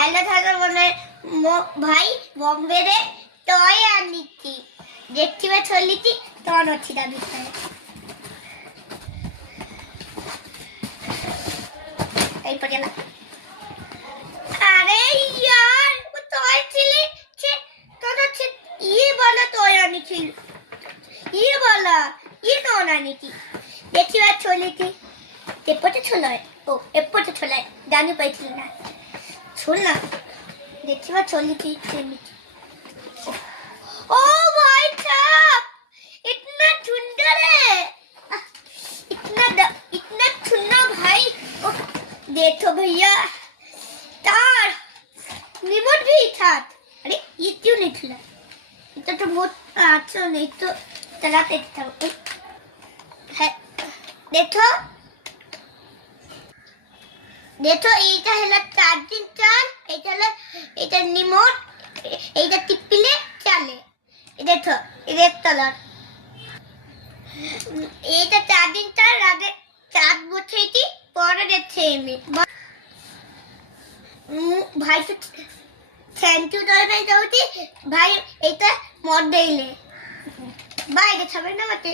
एला था बोले भाई बॉम्बे रे टॉय आनी थी देखती मैं छोली थी तो नोची दा बिस्तर এই পড়ে না আরে यार वो टॉय ছিলি तो ये वाला टॉय आनी थी ये वाला ये कौन आनी थी देखती मैं छोली थी एपटे छोला है ओ एपटे छोला है जानी पड़ी थी ना छोला देखती मैं छोली थी ओ भाई साहब इतना सुंदर है इतना सुंदर भाई ओ देखो भैया तार रिमोट भी था अरे ये क्यों नहीं खुला इतना तो बहुत अच्छा नहीं तो चलाते था है देखो देखो এইটা হলো চার্জিং চাল এটা রিমোট এইটা টিপলে চলে দেখো রেড কালার এইটা চার্জিং চাল রাতে চার্জ বসাইছি পরে দেখছে আমি ভাই তো থ্যাংক ইউ দরকার যাওতি ভাই এটা মড দেইলে বাইরে খাবে না মতে